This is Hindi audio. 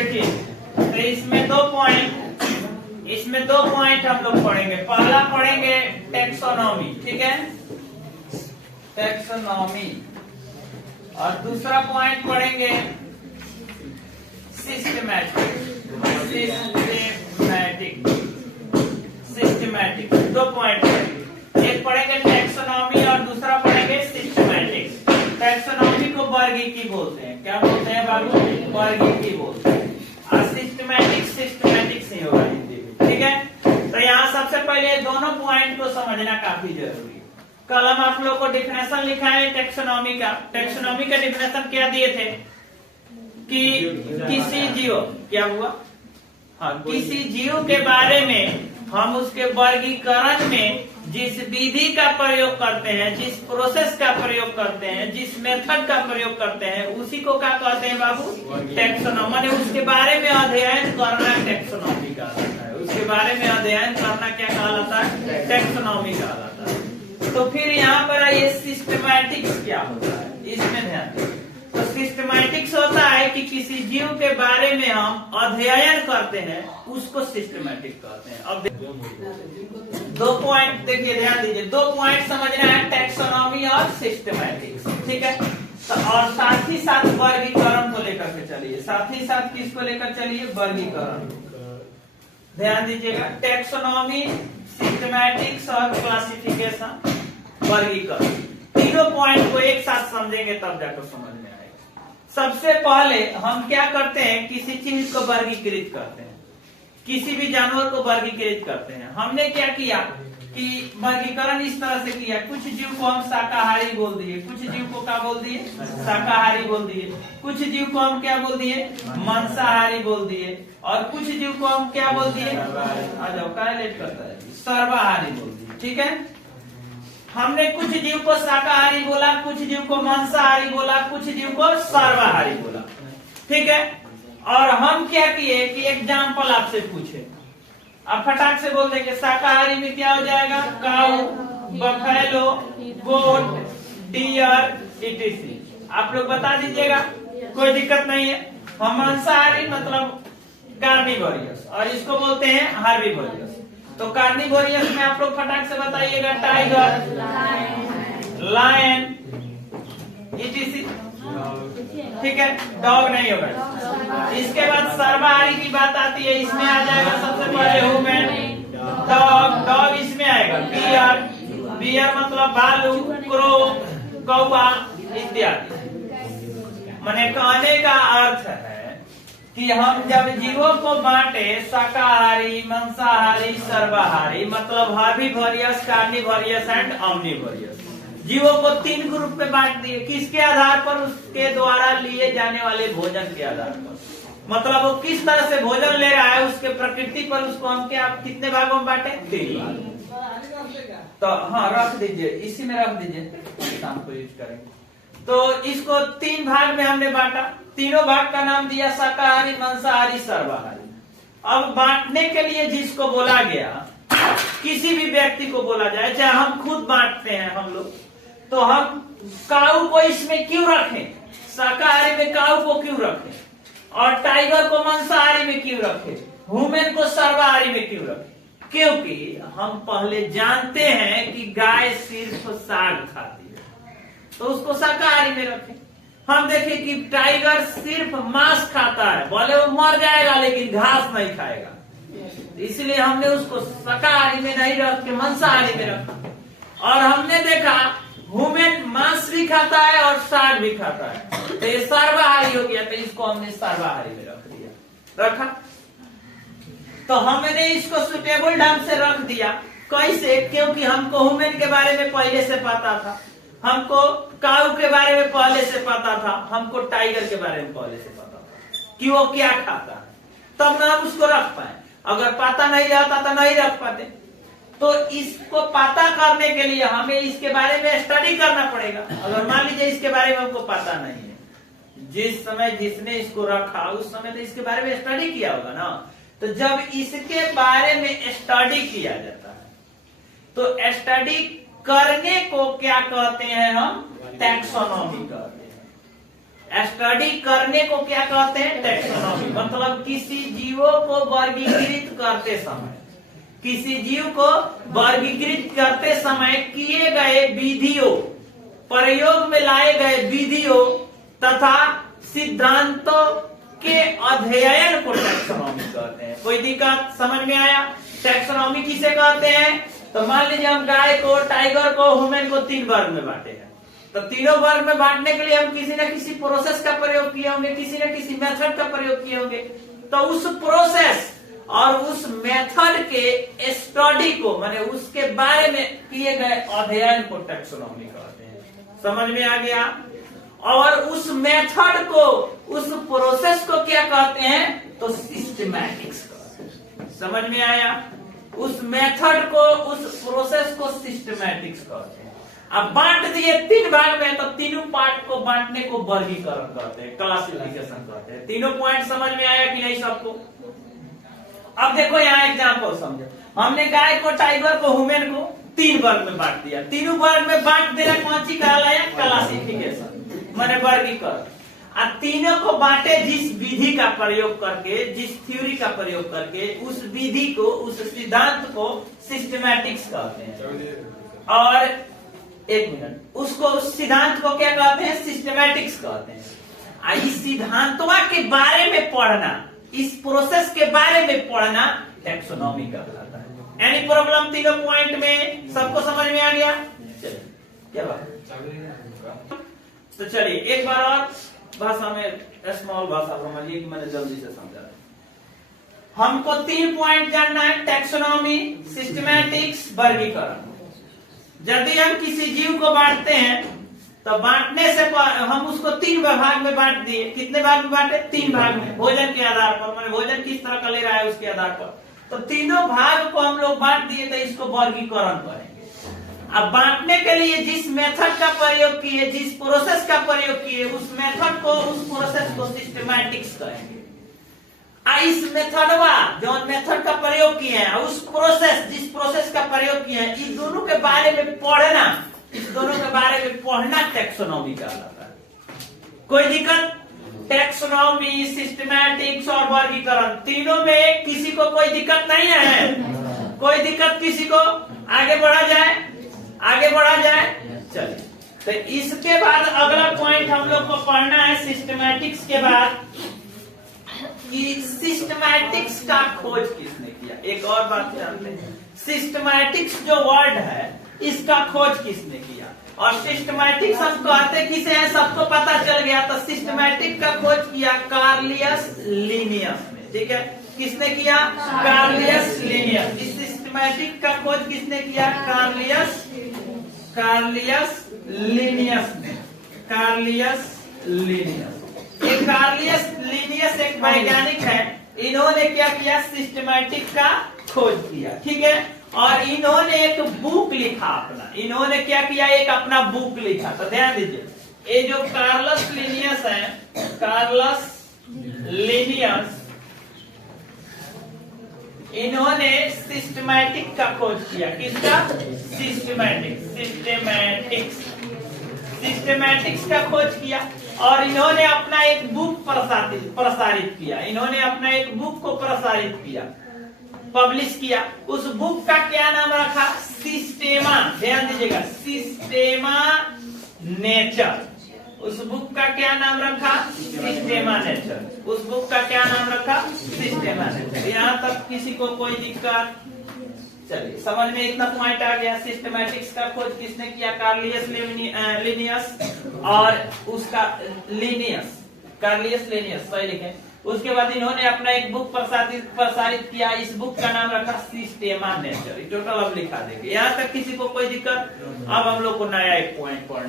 देखिए, तो इसमें दो पॉइंट हम लोग पढ़ेंगे। पहला पढ़ेंगे टेक्सोनॉमी, ठीक है, टेक्सोनॉमी, और दूसरा पॉइंट पढ़ेंगे सिस्टमैटिक। दो पॉइंट पढ़ेंगे, एक पढ़ेंगे टेक्सोनॉमी और दूसरा पढ़ेंगे सिस्टमैटिक। टेक्सोनॉमी को वर्गीकी बोलते हैं, क्या बोलते हैं बाबू? वर्गीकी बोलते हैं। और सिस्टमैटिक से होगा हिंदी में, ठीक है। तो यहाँ सबसे पहले दोनों पॉइंट को समझना काफी जरूरी है। कल हम आप लोग को डिफिनेशन लिखा है टेक्सोनॉमी का। टेक्सोनॉमी का डिफिनेशन क्या दिए थे कि किसी जीव, क्या हुआ, हाँ, किसी जीव के बारे में हम उसके वर्गीकरण में जिस विधि का प्रयोग करते हैं, जिस प्रोसेस का प्रयोग करते हैं, जिस मेथड का प्रयोग करते हैं, उसी को क्या कहते हैं बाबू? टेक्सोनॉमी। माने उसके बारे में अध्ययन करना टेक्सोनॉमी कहलाता है। उसके बारे में अध्ययन करना क्या कहलाता है? टेक्सोनॉमी कहलाता है। तो फिर यहाँ पर आइए, सिस्टमैटिक्स क्या होता है, इसमें ध्यान दें। तो सिस्टमैटिक्स होता है कि किसी जीव के बारे में हम अध्ययन करते हैं, उसको सिस्टमैटिक कहते हैं। अब दो पॉइंट देखिए, ध्यान दीजिए, दो पॉइंट समझना है, टेक्सोनॉमी और सिस्टमैटिक्स, ठीक है। तो और साथ ही साथ वर्गीकरण को लेकर के चलिए, साथ ही साथ किसको लेकर चलिए? वर्गीकरण। ध्यान दीजिएगा, टेक्सोनॉमी, सिस्टमैटिक्स और क्लासिफिकेशन, वर्गीकरण, तीनों पॉइंट को एक साथ समझेंगे तब जाकर समझ में आएगा। सबसे पहले हम क्या करते हैं? किसी चीज को वर्गीकृत करते हैं, किसी भी जानवर को वर्गीकृत करते हैं। हमने क्या किया कि वर्गीकरण इस तरह से किया, कुछ जीव को हम शाकाहारी बोल दिए, कुछ जीव को क्या बोल दिए? शाकाहारी बोल दिए। कुछ जीव को हम क्या बोल दिए? मांसाहारी बोल दिए। और कुछ जीव को हम क्या बोल दिए? आ जाओ, क्या लेट करता है, सर्वाहारी बोल दिए, ठीक है। हमने कुछ जीव को शाकाहारी बोला, कुछ जीव को मांसाहारी बोला, कुछ जीव को सर्वाहारी बोला, ठीक है। और हम क्या किए कि एग्जाम्पल आपसे पूछे, आप फटाक से बोल देंगे शाकाहारी में क्या हो जाएगा? काऊ, बफेलो, गोट, डियर, इटीसी। आप लोग बता दीजिएगा, कोई दिक्कत नहीं है। हम मांसाहारी मतलब कार्निवोरियस, और इसको बोलते हैं हार्बिवोरियस। तो कार्निवोरियस में आप लोग फटाक से बताइएगा, टाइगर, लायन, इटीसी, ठीक है। डॉग नहीं होगा। इसके बाद सर्वाहारी की बात आती है, इसमें आ जाएगा सबसे पहले ह्यूमन, डॉग इसमें आएगा, बियर मतलब भालू, क्रो, कौवा इत्यादि। माने कहने का अर्थ है कि हम जब जीवों को बांटे, शाकाहारी, मांसाहारी, सर्वाहारी, मतलब हार्बिवोरियस, कार्निवोरियस एंड ओमनिवोरियस, जीवों को तीन ग्रुप में बांट दिए। किसके आधार पर? उसके द्वारा लिए जाने वाले भोजन के आधार पर। मतलब वो किस तरह से भोजन ले रहा है, उसके प्रकृति पर उसको हम क्या, कितने भागों में बांटे? 3 भाग। तो हाँ, रख दीजिए, इसी में रख दीजिए, शाम को यूज करेंगे। तो इसको 3 भाग में हमने बांटा। तीनों भाग का नाम दिया शाकाहारी, मांसाहारी, सर्वाहारी। अब बांटने के लिए जिसको बोला गया, किसी भी व्यक्ति को बोला जाए, चाहे हम खुद बांटते हैं हम लोग, तो हम काऊ को इसमें क्यों रखें? शाकाहारी में काऊ को क्यों रखें? और टाइगर को मांसाहारी में क्यों रखें? ह्यूमन को सर्वाहारी में क्यों रखें? क्योंकि हम पहले जानते हैं कि गाय सिर्फ साग खाती है, तो उसको शाकाहारी में रखें। हम देखें कि टाइगर सिर्फ मांस खाता है, बोले वो मर जाएगा लेकिन घास नहीं खाएगा, इसलिए हमने उसको शाकाहारी में नहीं रख के मांसाहारी में रखा। और हमने देखा ह्यूमन मांस भी खाता है और साग भी खाता है, तो ये सर्वाहारी हो गया, तो इसको हमने सर्वाहारी में रख दिया, रखा। तो हमने इसको सुटेबल ढंग से रख दिया। कैसे? क्योंकि हमको ह्यूमन के बारे में पहले से पता था, हमको काऊ के बारे में पहले से पता था, हमको टाइगर के बारे में पहले से पता था कि वो क्या खाता है, तब ना हम उसको रख पाए। अगर पता नहीं रहता तो नहीं रख पाते। तो इसको पता करने के लिए हमें इसके बारे में स्टडी करना पड़ेगा। अगर मान लीजिए इसके बारे में हमको पता नहीं है, जिस समय जिसने इसको रखा उस समय तो इसके बारे में स्टडी किया होगा ना। तो जब इसके बारे में स्टडी किया जाता है, तो स्टडी करने को क्या कहते हैं? हम टैक्सोनॉमी कहते हैं। स्टडी करने को क्या कहते हैं? टैक्सोनॉमी। मतलब किसी जीवों को वर्गीकृत करते समय, किसी जीव को वर्गीकृत करते समय किए गए विधियों, प्रयोग में लाए गए विधियों तथा सिद्धांतों के अध्ययन को टैक्सोनॉमी कहते हैं। कोई दिक्कत? समझ में आया? टैक्सोनॉमी किसे कहते हैं? तो मान लीजिए हम गाय को, टाइगर को, ह्यूमन को 3 वर्ग में बांटे हैं। तो तीनों वर्ग में बांटने के लिए हम किसी न किसी प्रोसेस का प्रयोग किए होंगे, किसी न किसी मेथड का प्रयोग किए होंगे। तो उस प्रोसेस और उस मेथड के स्टडी को, माने उसके बारे में किए गए अध्ययन को टैक्सोनॉमी कहते हैं। समझ में आ गया? और उस मेथड को, उस प्रोसेस को क्या कहते हैं? तो सिस्टमैटिक्स कहते हैं। समझ में आया? उस मेथड को, उस प्रोसेस को सिस्टमैटिक्स कहते हैं। अब बांट दिए 3 भाग में, तो तीनों पार्ट को बांटने को वर्गीकरण कहते हैं, क्लासिफिकेशन कहते हैं। तीनों पॉइंट समझ में आया कि नहीं सबको? अब देखो यहाँ एग्जांपल समझो। हमने गाय को, टाइगर को, ह्यूमन को 3 वर्ग में बांट दिया। तीनों वर्ग में बांट देना कौन सी कहलाया? क्लासिफिकेशन, माने वर्गीकरण। अब तीनों को बांटे जिस विधि का प्रयोग करके, जिस थ्योरी का प्रयोग करके, उस विधि को, उस सिद्धांत को सिस्टमैटिक्स कहते हैं। और एक मिनट, उसको, उस सिद्धांत को क्या कहते हैं? सिस्टमैटिक्स कहते हैं। इस सिद्धांतों के बारे में पढ़ना, इस प्रोसेस के बारे में पढ़ना टैक्सोनॉमी कहलाता है। एनी प्रॉब्लम तीनों पॉइंट में? सबको समझ में आ गया? चलिए, क्या बात? तो चलिए एक बार और भाषा में, स्मॉल भाषा समझिए कि मैंने जल्दी से समझा। हमको 3 पॉइंट जानना है: टैक्सोनॉमी, सिस्टमैटिक्स, वर्गीकरण। यदि हम किसी जीव को बांटते हैं तो बांटने से हम उसको 3 भाग में बांट दिए। कितने भाग में बांटे? 3 भाग में, भोजन के आधार पर, माने भोजन किस तरह का ले रहा है उसके आधार पर। तो तीनों भाग को हम लोग बांट दिए, तो इसको वर्गीकरण करेंगे। अब बांटने के लिए जिस मेथड का प्रयोग किए, जिस प्रोसेस का प्रयोग किए, उस मेथड को, उस प्रोसेस को सिस्टमैटिक्स कहेंगे। इस मेथडवा, जो मेथड का प्रयोग किए हैं, उस प्रोसेस, जिस प्रोसेस का प्रयोग किए हैं, इन दोनों के बारे में पढ़ना, इस दोनों के बारे में पढ़ना टैक्सोनॉमी कहलाता है। कोई दिक्कत? टैक्सोनॉमी, सिस्टमैटिक्स और वर्गीकरण, तीनों में किसी को कोई दिक्कत नहीं है? कोई दिक्कत किसी को? आगे बढ़ा जाए, आगे बढ़ा जाए। चलिए, तो इसके बाद अगला पॉइंट हम लोग को पढ़ना है सिस्टमैटिक्स के बाद, कि सिस्टमैटिक्स का खोज किसने किया। एक और बात जानते हैं, सिस्टमैटिक्स जो वर्ड है, इसका खोज किसने किया? और सिस्टमैटिक्स हम कहते किसे हैं? सबको पता चल गया। तो सिस्टमैटिक का खोज किया कार्लियस लिनियस ने। ठीक है, किसने किया? कार्लियस लिनियस। इस सिस्टमैटिक का खोज किसने किया? कार्लियस लिनियस ने। कार्लियस लिनियस, ये कार्लियस लिनियस एक वैज्ञानिक है। इन्होंने क्या किया? सिस्टमैटिक का खोज किया। ठीक है, और इन्होंने एक बुक लिखा अपना। इन्होंने क्या किया? एक अपना बुक लिखा। तो ध्यान दीजिए, ये जो कार्लस लिनियस है, कार्लस लिनियस, इन्होंने सिस्टमैटिक का खोज किया। किसका? सिस्टमैटिक्स का खोज किया। और इन्होंने अपना एक बुक प्रसारित किया। इन्होंने अपना एक बुक को प्रसारित किया, पब्लिश किया। उस बुक का क्या नाम रखा? सिस्टेमा। ध्यान दीजिएगा, सिस्टेमा नेचर। उस बुक का क्या नाम रखा? सिस्टेमा नेचर। उस बुक का क्या नाम रखा? सिस्टेमा नेचर। यहाँ तक किसी को कोई दिक्कत? चलिए, समझ में इतना पॉइंट आ गया। सिस्टमैटिक्स का खोज किसने किया? कार्लियस लिनियस। और उसका कार्लियस लिनियस, सही लिखे। उसके बाद इन्होंने अपना एक बुक प्रसारित किया। इस बुक का नाम रखा सिस्टेमा नेचर। टोटल अब लिखा देंगे। यहाँ तक किसी को कोई दिक्कत? अब हम लोग को नया एक पॉइंट पढ़ना